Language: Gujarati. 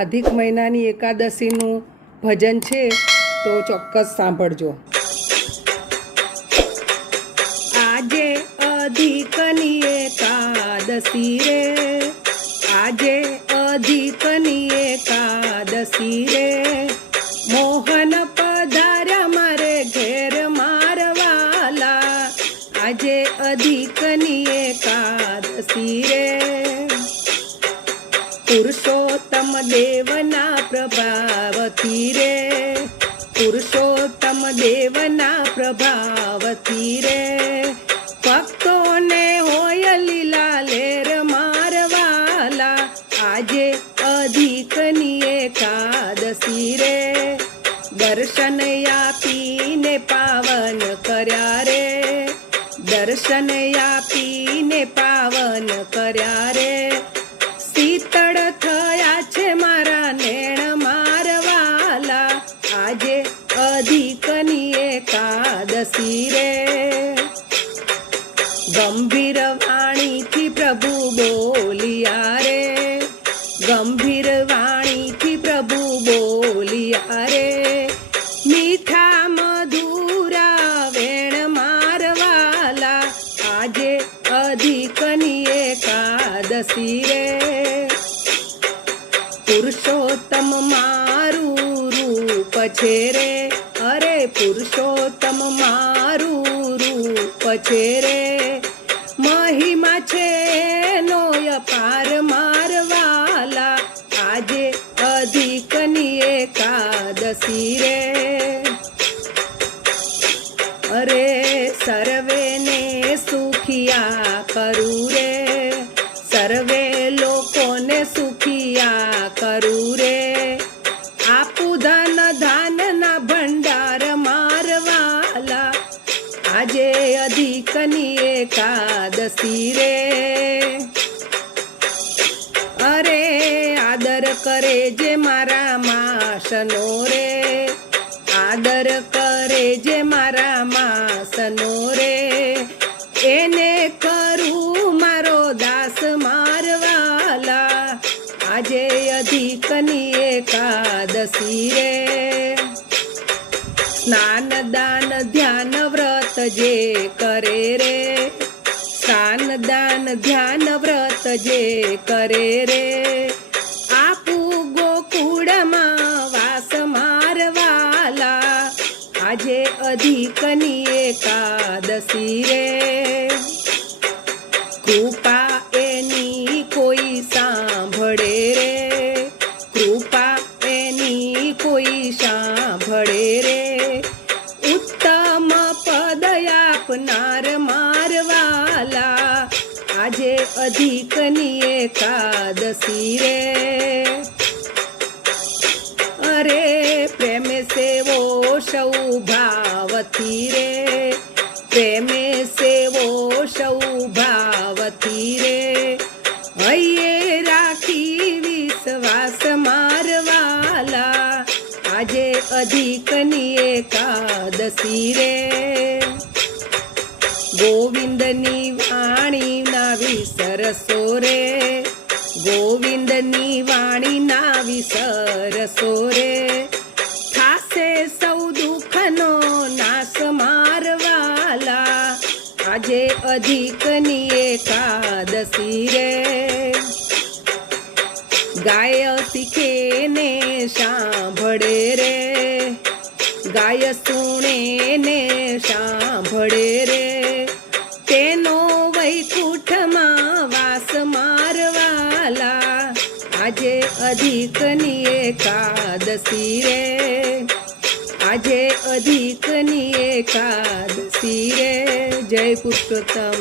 અધિક મહિનાની એકાદશીનું ભજન છે, તો ચોક્કસ સાંભળજો. આજે અધિકની એકાદશી રે, આજે અધિકની એકાદશી રે, મોહન પધાર્યા મારે ઘેર મારવાલા, આજે અધિકની એકાદશી રે. પુરુષોત્તમ દેવના પ્રભાવથી રે, પુરુષોત્તમ દેવના પ્રભાવથી રે, ભક્તોને હોય લીલા લેર મારવાલા, આજે અધિકની એકાદશી રે. દર્શન આપીને પાવન કર્યા રે, દર્શન આપીને પાવન કર્યા રે, શીતળ થયા છે મારા નેણ મારવાલા, આજે અધિકની એકાદશી રે. ગંભીર વાણીથી પ્રભુ બોલિયા રે, ગંભીર વાણીથી પ્રભુ બોલિયા રે, મીઠા મધુરા વેણ મારવાલા, આજે અધિકની એકાદશી રે. પુરુષોત્તમ મારું રૂપ છે રે, અરે પુરુષોત્તમ મારું રૂપ છે રે, મહિમા છે નો અપાર મારવાલા, આજે અધિકની એકાદશી રે. અરે સર્વેને સુખિયા કરું રે, સર્વે લોકોને સુખિયા કરું રે, આપું ધન ધાનના ભંડાર મારવાલા, આજે અધિકની એકાદશી રે. અરે આદર કરે જે મારા માસનો રે, આદર કરે જે મારા માસનો રે, એને કરું મારો દાસ મારવાલા, આજે અધિકની એકાદશી રે. સ્નાન દાન ધ્યાન વ્રત જે કરે રે, સ્નાન દાન ધ્યાન વ્રત જે કરે રે, આપું ગોકુળમાં વાસ મારવાલા, આજે અધિકની એકાદશી રે. કૃપા એની કોઈ સાંભળે રે, કૃપા એની કોઈ સાંભળે રે, ઉત્તમ પદ આપનાર મારવાલા, આજે અધિકની એકાદશી રે. અરે પ્રેમે સેવો સૌ ભાવથી રે, પ્રેમે સેવો સૌ ભાવથી રે, હૈયે રાખી વિશ્વાસ મારવાલા, આજે અધિકની એકાદશી રે. ગોવિંદની વાણી ના વિસરસો રે, ગોવિંદની વાણી ના વિસરસો રે, થાશે સૌ દુઃખનો નાશ મારવાલા, આજે અધિકની એકાદશી રે. ગાય શીખે ને સાંભળે રે, ગાય સુણે ને સાંભળે રે, તેનો વૈકુંઠમાં વાસ મારવાલા, આજે અધિકની એકાદશી રે, આજે અધિકની એકાદશી રે. જય પુરુષોત્તમ.